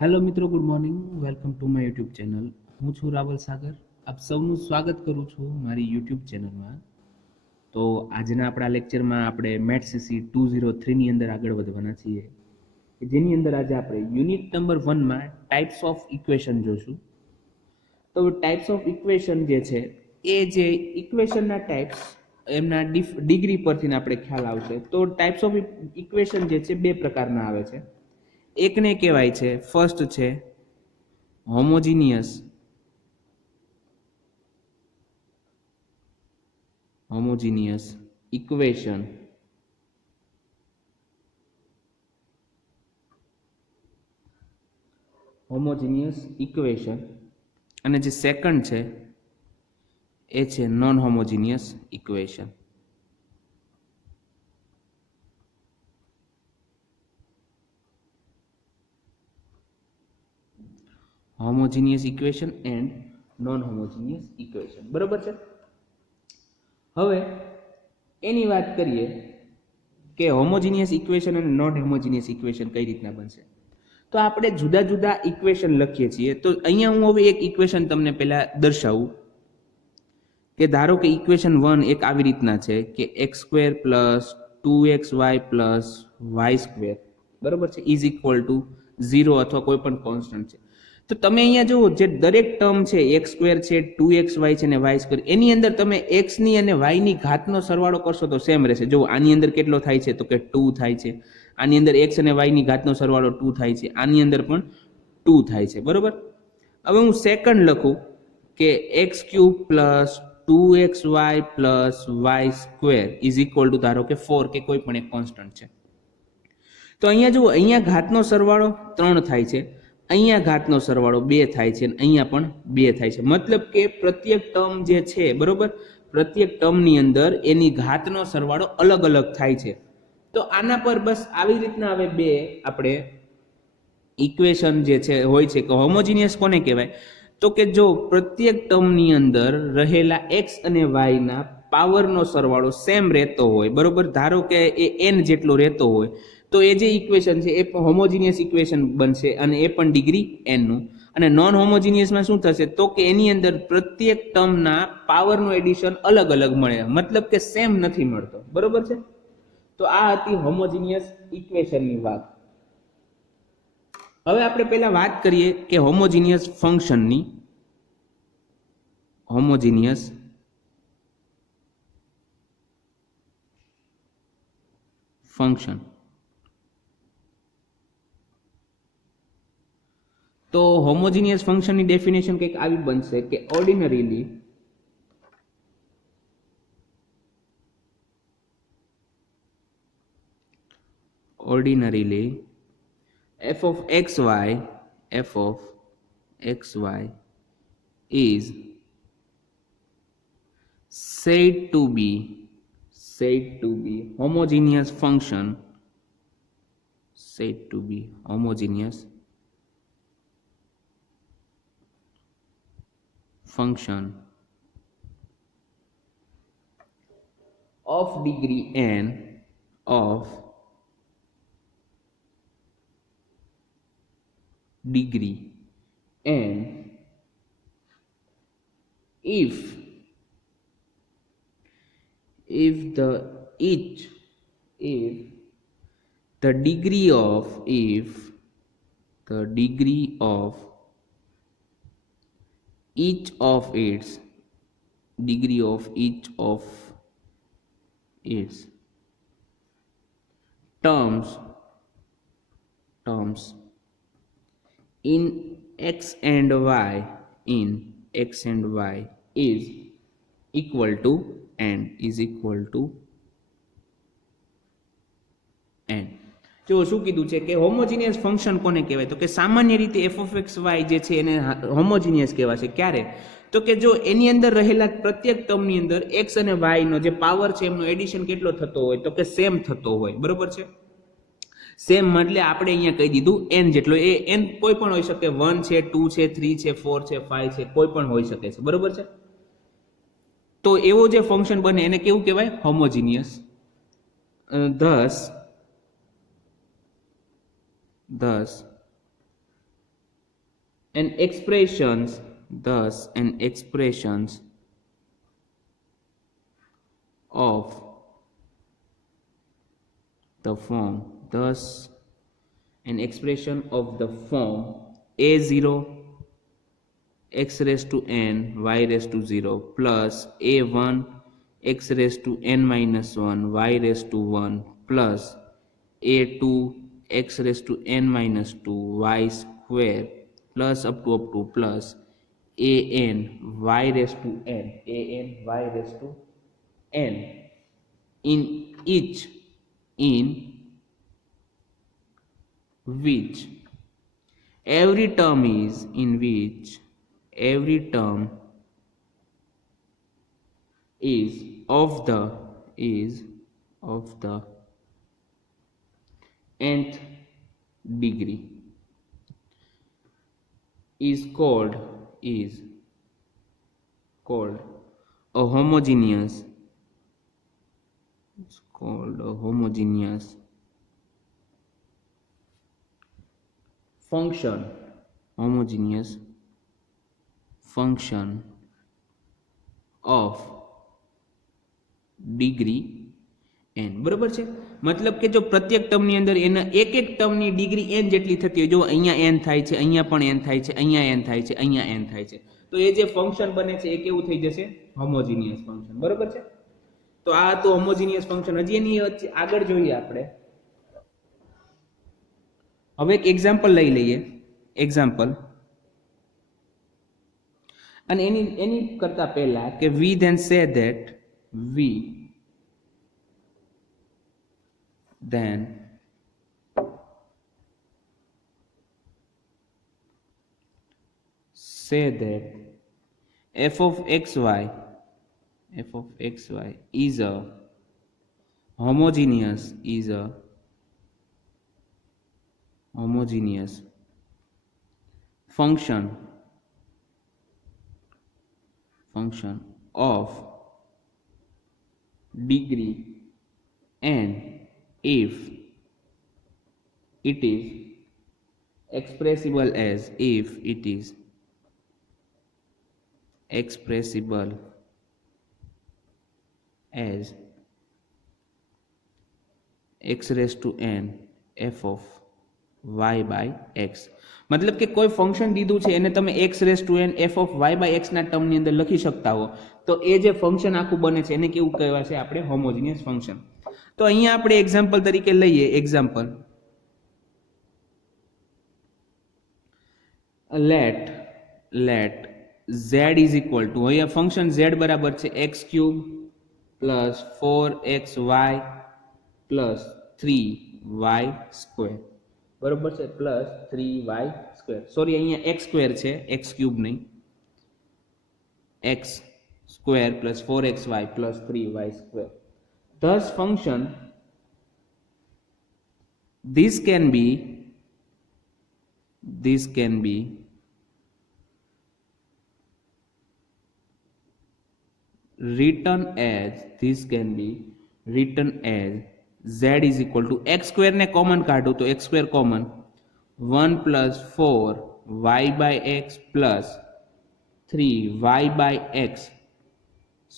Hello મિત્રો, good morning. Welcome to my YouTube channel. હું છું રાવલ સાગર. આપ સૌનું સ્વાગત કરું છું મારી યુટ્યુબ ચેનલમાં. તો આજના આપણા લેક્ચરમાં આપણે મેથ્સસી 203ની અંદર આગળ વધવાના છીએ, જેની અંદર આજે આપણે યુનિટ નંબર 1માં ટાઈપ્સ ઓફ ઇક્વેશન જોશું. તો ટાઈપ્સ ઓફ ઇક્વેશન જે છે એ જે ઇક્વેશનના ટાઈપ્સ એમના ડિગ્રી પરથી આપણે ખ્યાલ આવશે. તો ટાઈપ્સ ઓફ ઇક્વેશન જે છે બે પ્રકારના આવે છે. એકને કહેવાય છે, ફર્સ્ટ છે હોમોજીનિયસ ઇક્વેશન, અને જે સેકન્ડ છે એ છે non homogeneous equation. Homogeneous equation and non homogeneous equation. બરોબર છે. હવે એની વાત કરીએ કે હોમોજીનિયસ ઇક્વેશન અને નોન હોમોજીનિયસ ઇક્વેશન કઈ રીતના બનશે. તો આપણે જુદા જુદા ઇક્વેશન લખીએ છીએ. તો અહીંયા હું હવે એક ઇક્વેશન તમને પહેલા દર્શાવું કે ધારો કે ઇક્વેશન 1 એક આવી રીતના છે કે x² + 2xy + y², બરોબર છે, ઇઝ ઇક્વલ ટુ 0 અથવા કોઈ પણ કોન્સ્ટન્ટ છે. તો તમે અહીંયા જુઓ, જે દરેક ટર્મ છે x² છે, 2xy છે અને y², એની અંદર તમે x ની અને y ની ઘાતનો સરવાળો કરશો તો સેમ રહેશે. જો આની અંદર કેટલો થાય છે તો કે 2 થાય છે, આની અંદર x અને y ની ઘાતનો સરવાળો 2 થાય છે, આની અંદર પણ 2 થાય છે. બરોબર. હવે હું સેકન્ડ લખું કે x³ + 2xy + y² is equal two ધારો કે 4 કે કોઈ પણ એક કોન્સ્ટન્ટ છે. તો અહીંયા જુઓ, અહીંયા ઘાતનો સરવાળો 3 થાય છે, અહીંયા ઘાતનો સરવાળો 2 થાય છે, અને અહીંયા પણ 2 થાય છે. મતલબ કે પ્રત્યેક ટર્મ જે છે, બરોબર, પ્રત્યેક ટર્મની અંદર એની ઘાતનો સરવાળો અલગ અલગ થાય છે. તો આના પર બસ આવી રીતના હવે બે આપણે ઇક્વેશન જે છે હોય છે કે હોમોજીનિયસ કોને કહેવાય, તો કે જો પ્રત્યેક ટર્મની અંદર રહેલા x અને y ના પાવરનો સરવાળો સેમ રહેતો હોય, બરોબર, ધારો કે એ n જેટલો રહેતો હોય, તો એ જે ઇક્વેશન છે એ હોમોજીનિયસ ઇક્વેશન બનશે, અને એ પણ ડિગ્રી n નું. અને નોન હોમોજીનિયસમાં શું થશે તો કે એની અંદર પ્રત્યેક ટર્મના પાવરનું એડિશન અલગ અલગ મળે, મતલબ કે સેમ નથી મળતો. બરોબર છે. તો આ હતી હોમોજીનિયસ ઇક્વેશનની વાત. હવે આપણે પહેલા વાત કરીએ કે હોમોજીનિયસ ફંક્શનની. Homogeneous function. તો હોમોજીનિયસ ફંક્શનની ડેફિનેશન કંઈક આવી બનશે કે ઓર્ડિનરીલી f of xy is said to be homogeneous function, of degree n of degree n if the degree of each of its terms in x and y is equal to n. જો શું કીધું છે કે homogeneous function કોને કહેવાય, તો કે સામાન્ય રીતે f of x y જે છે એને હોમોજીનિયસ કહેવાશે. ક્યારે? તો કે જો એની અંદર રહેલા પ્રત્યેક ટર્મની અંદર x અને y નો જે પાવર છે એમનો એડિશન કેટલો થતો હોય, તો કે સેમ થતો હોય. બરોબર છે. સેમ એટલે આપણે અહીંયા કહી દીધું n જેટલો. એ n કોઈ પણ હોઈ શકે, 1 છે, 2 છે, 3 છે, 4 છે, 5 છે, કોઈ પણ હોઈ શકે છે. બરોબર છે. તો એવો જે ફંક્શન બને એને કેવું કહેવાય? Homogeneous. thus and expressions thus and expressions of the form thus an expression of the form a0 x raised to n y raised to 0 plus a1 x raised to n minus 1 y raised to 1 plus a2 x raised to n minus 2 y square plus up to plus an y raised to n y raised to n in which every term is of the nth degree is called a homogeneous function of degree n બરાબર છે. મતલબ કે જો પ્રત્યેક ટર્મની અંદર એના એક ટર્મની degree n જેટલી થતી હોય, જો અહીંયા n થાય છે, અહીંયા પણ n થાય છે, અહીંયા n થાય છે, અહીંયા n થાય છે, તો એ જે ફંક્શન બને છે એ કેવું થઈ જશે? Homogeneous function. બરાબર છે. તો આ તો હોમોજીનિયસ ફંક્શન. હજી એની આગળ જોઈએ આપણે. હવે એક એક્ઝામ્પલ લઈ લઈએ. અને એની કરતા પહેલા કે we then say that f of xy is a homogeneous function of degree n if it is expressible as x raised to n f of y by x. મતલબ કે કોઈ ફંક્શન દીધું છે એને તમે x raised to n f of y by x ના ટર્મની અંદર લખી શકતા હો, તો એ જે ફંક્શન આખું બને છે એને કેવું કહેવાય છે? આપણે હોમોજીનિયસ ફંક્શન. તો અહીંયા આપણે એક્ઝામ્પલ તરીકે લઈએ. Example, let z is equal to, અહીંયા ફંક્શન z બરાબર છે x³ plus 4xy plus 3y². બરોબર છે, પ્લસ 3y². સોરી, અહીંયા x² છે, x³ નહીં. x² plus 4xy plus 3y². Thus function this can be written as z is equal to x² ને common કાઢો તો x² common 1 plus 4y by x plus 3y by x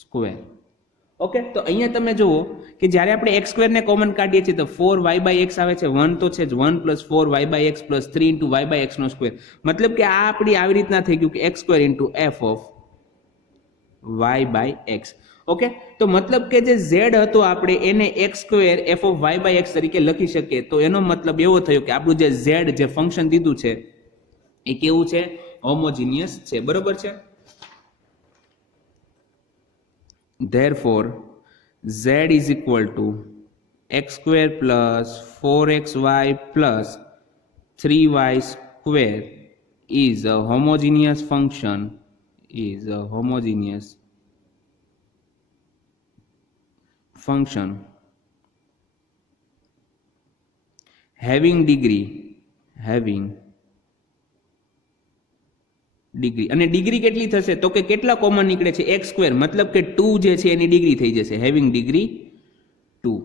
square. Okay, તો અહીંયા તમે જુઓ કે જ્યારે આપણે x² ને કોમન કાઢીએ છીએ તો 4y by x આવે છે, 1 તો છે જ, 1 plus 4y by x plus 3 into y by x નો સ્ક્વેર. મતલબ કે આ આપણી આવી રીતના થઈ ગયું કે x² into f of y by x. Okay, તો મતલબ કે જે z હતો આપણે એને x² f of y by x તરીકે લખી શકીએ. તો એનો મતલબ એવો થયો કે આપણું જે z જે ફંક્શન દીધું છે એ કેવું છે? હોમોજીનિયસ છે. બરોબર છે. Therefore z is equal to x² plus 4xy plus 3y² is a homogeneous function having degree અને ડિગ્રી કેટલી થશે? તો કે કેટલા કોમન નીકળે છે? x², મતલબ કે 2 જે છે એની ડિગ્રી થઈ જશે, હેવિંગ ડિગ્રી 2.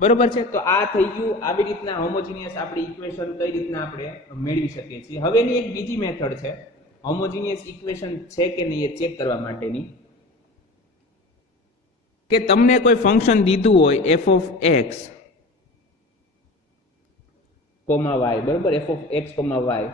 બરોબર છે. તો આ થઈ ગયું. આવી રીતના હોમોજીનિયસ આપણી ઇક્વેશન કઈ રીતના આપણે મેળવી શકીએ છીએ. હવે એની એક બીજી મેથડ છે હોમોજીનિયસ ઇક્વેશન છે કે નહીં એ ચેક કરવા માટેની, કે તમને કોઈ ફંક્શન દીધું હોય f of x comma y, બરોબર, f of x comma y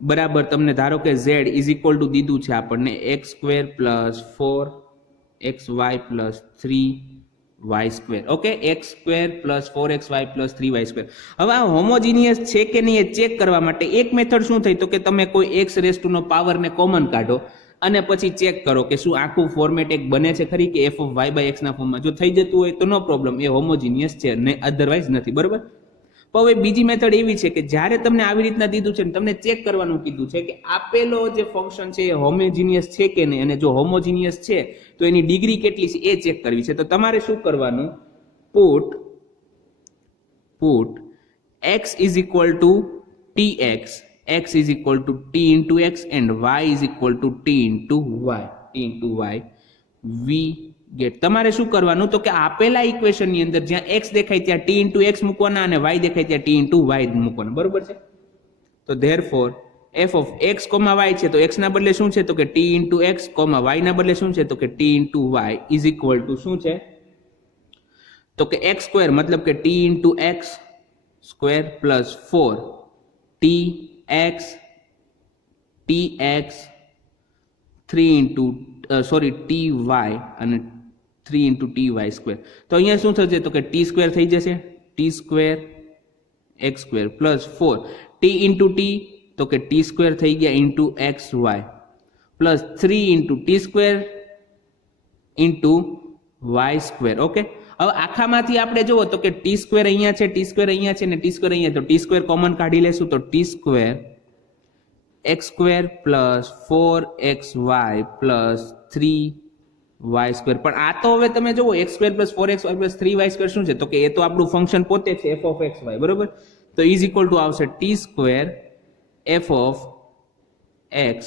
બરાબર તમને ધારો કે ઝેડ ઇઝ ઇક્વલ ટુ દીધું છે આપણને x square plus 4xy plus 3y square. Okay, x square plus 4xy plus 3y square. હવે આ હોમોજીનિયસ છે કે નહીં એ ચેક કરવા માટે એક મેથડ શું થઈ, તો કે તમે કોઈ એક્સ રેસ ટુ નો પાવરને કોમન કાઢો અને પછી ચેક કરો કે શું આખું ફોર્મેટ એક બને છે ખરી કે F of Y by X ના ફોર્મમાં. જો થઈ જતું હોય તો નો પ્રોબ્લેમ, એ હોમોજીનિયસ છે, ને અધરવાઇઝ નથી. બરોબર. પણ હવે બીજી મેથડ એવી છે કે જ્યારે તમને આવી રીતના દીધું છે ને તમને ચેક કરવાનું કીધું છે કે આપેલો જે ફંક્શન છે એ હોમોજીનિયસ છે કે નહીં, અને જો હોમોજીનિયસ છે તો એની ડિગ્રી કેટલી છે એ ચેક કરવી છે. તો તમારે શું કરવાનું, put x is equal to tx, x is equal to t into x and y is equal to t into y we get. તમારે શું કરવાનું, તો કે આપેલા ઇક્વેશન ની અંદર જ્યાં x દેખાય ત્યાં t into x મૂકવાના અને y દેખાય ત્યાં t into y મૂકવાના. બરોબર છે. તો therefore f of x, y છે તો x ના બદલે શું છે, તો કે t into x, y ના બદલે શું છે, તો કે t into y is equal to શું છે, તો કે x સ્ક્વેર મતલબ કે t into x square plus 4 tx 3 into ty અને 3 into ty સ્ક્વેર. તો અહીંયા શું થશે, તો કે t સ્ક્વેર થઈ જશે, t square x square plus 4 t into t, તો કે t સ્ક્વેર થઈ ગયા into xy plus 3 into t square into y square. Okay, હવે આખામાંથી આપણે જુઓ તો કે ટી સ્ક્વેર અહીંયા છે, ટી સ્ક્વેર અહીંયા છે ને ટી સ્ક્વેર અહીંયા, તો ટી સ્ક્વેર કોમન કાઢી લેશું તો T square x square plus 4xy plus 3y square. પણ આ તો હવે તમે જુઓ x square plus 4xy plus 3y square શું છે, તો કે એ તો આપણું ફંક્શન પોતે છે એફ ઓફ એક્સ વાય. બરોબર. તો ઇઝ ઇક્વલ ટુ આવશે t square f of x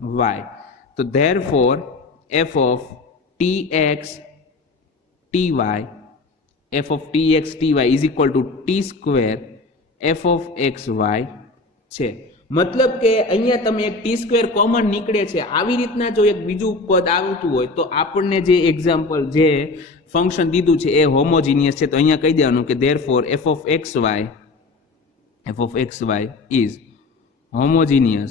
y. તો therefore f of t x ty f of tx ty is equal to t square f of xy છે. મતલબ કે અહીંયા તમે એક ટી સ્ક્વેર કોમન નીકળે છે, આવી રીતના જો એક બીજું પદ આવતું હોય તો આપણને જે એક્ઝામ્પલ જે ફંક્શન દીધું છે એ હોમોજીનિયસ છે. તો અહીંયા કહી દેવાનું કે therefore f of xy is homogeneous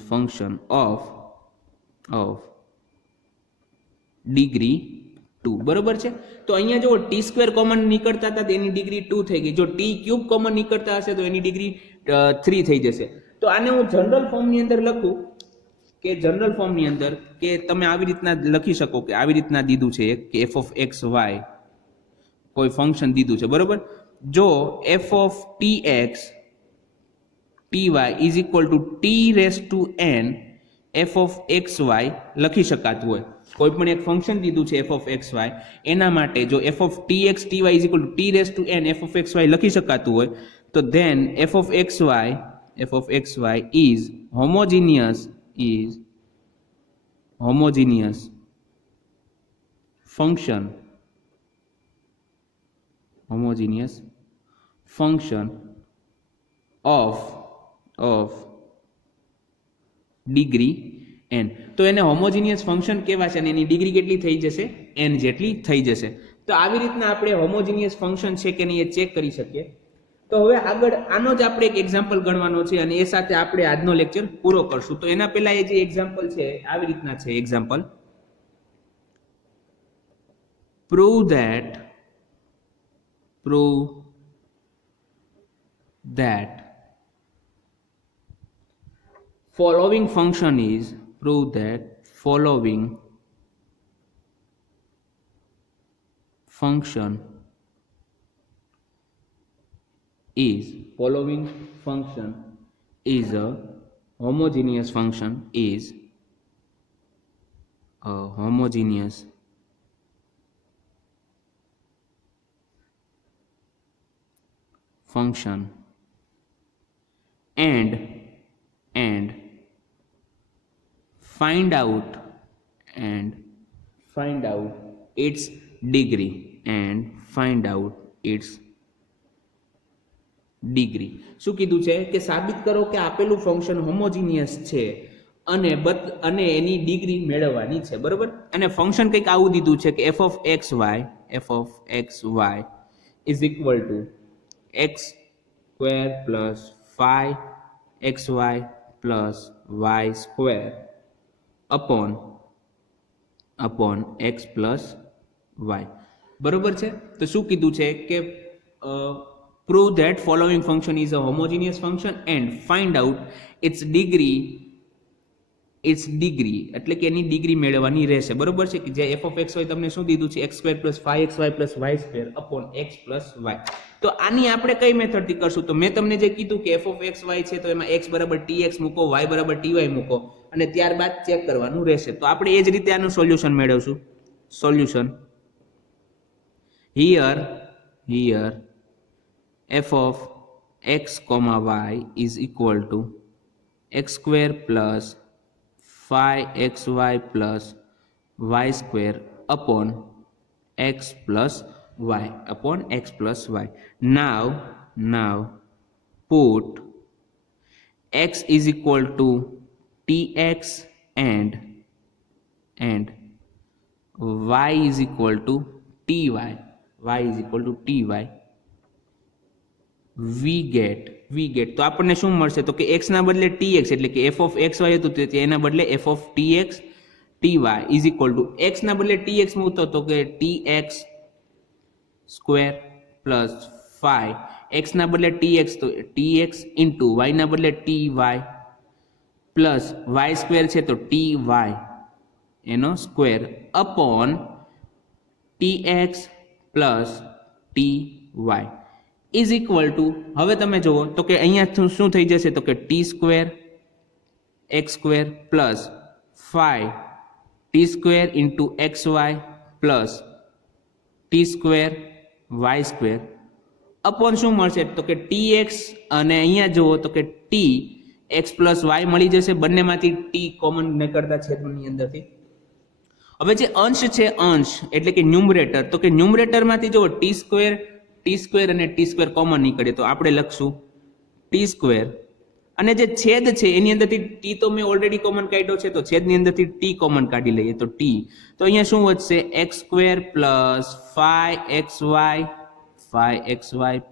function of degree 2. બરોબર છે. તો અહીંયા જો ટી સ્ક્વેર કોમન નીકળતા હતા તેની ડિગ્રી 2 થઈ ગઈ, જો ટી ક્યુબ કોમન નીકળતા હશે તો એની ડિગ્રી 3 થઈ જશે. તો આને હું જનરલ ફોર્મની અંદર લખું કે જનરલ ફોર્મની અંદર કે તમે આવી રીતના લખી શકો કે આવી રીતના દીધું છે કે એફ ઓફ એક્સ વાય કોઈ ફંક્શન દીધું છે. બરોબર. જો F of t x ty is equal to t raised to n f of xy લખી શકાતું હોય, કોઈ પણ એક ફંક્શન દીધું છે f of xy એના માટે જો f of tx ty is equal to t raised to n f of xy લખી શકાતું હોય તો then f of xy is homogeneous function of degree n. તો એને હોમોજીનિયસ ફંક્શન કહેવાશે અને એની ડિગ્રી કેટલી થઈ જશે, n જેટલી થઈ જશે. તો આવી રીતના આપણે હોમોજીનિયસ ફંક્શન છે કે નહીં એ ચેક કરી શકીએ. તો હવે આગળ આનો જ આપણે એક એક્ઝામ્પલ ગણવાનો છે અને એ સાથે આપણે આજનો લેક્ચર પૂરો કરશું. તો એના પહેલા એ જે એક્ઝામ્પલ છે આવી રીતના છે example, prove that following function is a homogeneous function and find out its degree શું કીધું છે કે સાબિત કરો કે આપેલું ફંક્શન હોમોજીનિયસ છે અને એની ડિગ્રી મેળવવાની છે, બરોબર. અને ફંક્શન કંઈક આવું દીધું છે કે f of x y is equal to x square plus 5xy plus y square upon x plus y, બરોબર છે. તો શું કીધું છે કે prove that following function is a homogeneous function and find out its degree એટલે કે એની degree મેળવવાની રહેશે, બરોબર છે. કે જે f of x y તમને શું દીધું છે x square plus 5xy plus y square upon x plus y. તો આની આપણે કઈ મેથડથી કરશું? તો મેં તમને જે કીધું કે f of x y છે તો એમાં x બરાબર tx મૂકો, y બરાબર ty મૂકો અને ત્યારબાદ ચેક કરવાનું રહેશે. તો આપણે એ જ રીતે આનું સોલ્યુશન મેળવશું. Solution here f of x y is equal to x square plus 5xy plus y square upon x plus y. Now put x is equal to tx and y is equal to ty. we get તો આપણને શું મળશે? તો કે x ના બદલે tx એટલે કે f of x y હતું તો એના બદલે f of tx ty is equal to x ના બદલે tx મૂકતો તો કે tx સ્ક્વેર પ્લસ 5 x ના બદલે tx તો tx ઇન્ટુ y ના બદલે ty પ્લસ y સ્ક્વેર છે તો ty એનો square upon tx plus ty is equal two, હવે તમે જુઓ તો કે અહીંયા શું થઈ જશે? તો કે t square x square plus 5 t square into xy plus t square y square upon શું મળશે? તો કે tx અને અહીંયા જુઓ તો કે t x પ્લસ y મળી જશે, બંનેમાંથી t કોમન નીકળતા છેદની અંદરથી. હવે જે અંશ છે અંશ એટલે કે ન્યુમરેટર, તો કે ન્યુમરેટરમાંથી જુઓ t સ્ક્વેર અને t સ્ક્વેર કોમન નીકળે તો આપણે લખશું t સ્ક્વેર અને જે છેદ છે એની અંદરથી t તો મેં ઓલરેડી કોમન કાઢ્યો છે તો છેદની અંદરથી t કોમન કાઢી લઈએ તો t, તો અહીંયા શું વધશે? x square plus 5xy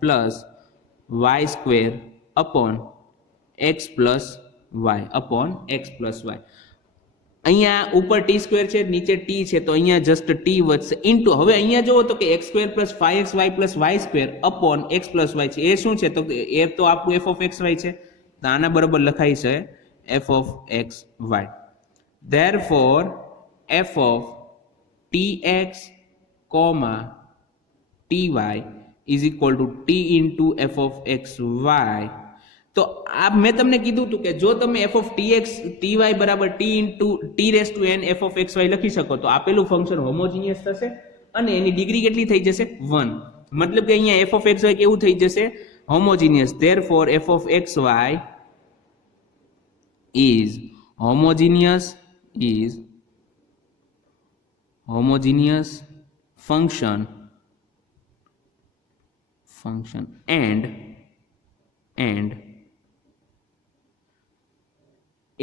plus y square upon x plus y. અહીંયા ઉપર t સ્ક્વેર છે, નીચે t છે તો અહીંયા જસ્ટ t વધશે ઇન્ટુ, હવે અહીંયા જુઓ તો કે x square plus 5xy plus y square upon x plus y છે. એ શું છે? તો એ તો આપણું f of xy છે તો આના બરાબર લખાઈ છે f of xy. therefore f of tx ty is equal to t into f of xy. તો આ મેં તમને કીધું હતું કે જો તમે f of tx ty બરાબર t into t raised to n f of xy લખી શકો તો આપેલું ફંક્શન હોમોજીનિયસ થશે અને એની ડિગ્રી કેટલી થઈ જશે? 1. મતલબ કે અહીંયા f of xy કેવું થઈ જશે? Homogeneous. therefore f of xy is homogeneous function and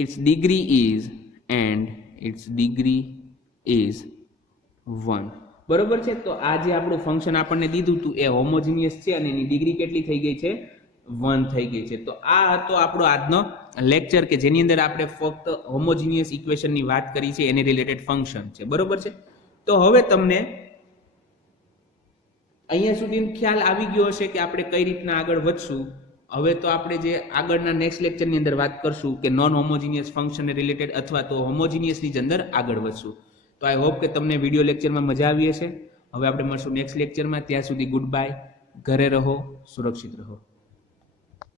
its degree is 1. બરોબર છે. તો આ જે આપણું ફંક્શન આપણને દીધું હતું એ હોમોજીનિયસ છે અને એની ડિગ્રી કેટલી થઈ ગઈ છે? 1 થઈ ગઈ છે. તો આ હતો આપણો આજનો લેક્ચર કે જેની અંદર આપણે ફક્ત હોમોજીનિયસ ઇક્વેશનની વાત કરી છે, એને રિલેટેડ ફંક્શન છે, બરોબર છે. તો હવે તમને અહીંયા સુધી ખ્યાલ આવી ગયો હશે કે આપણે કઈ રીતના આગળ વધશું. હવે તો આપણે જે આગળના નેક્સ્ટ લેક્ચરની અંદર વાત કરશું કે નોન હોમોજીનિયસ ફંક્શન રિલેટેડ અથવા તો હોમોજીનિયસની અંદર આગળ વધશું. તો આઈ હોપ કે તમને વિડીયો લેક્ચરમાં મજા આવી હશે. હવે આપણે મળશું નેક્સ્ટ લેક્ચરમાં. ત્યાં સુધી ગુડ બાય. ઘરે રહો, સુરક્ષિત રહો.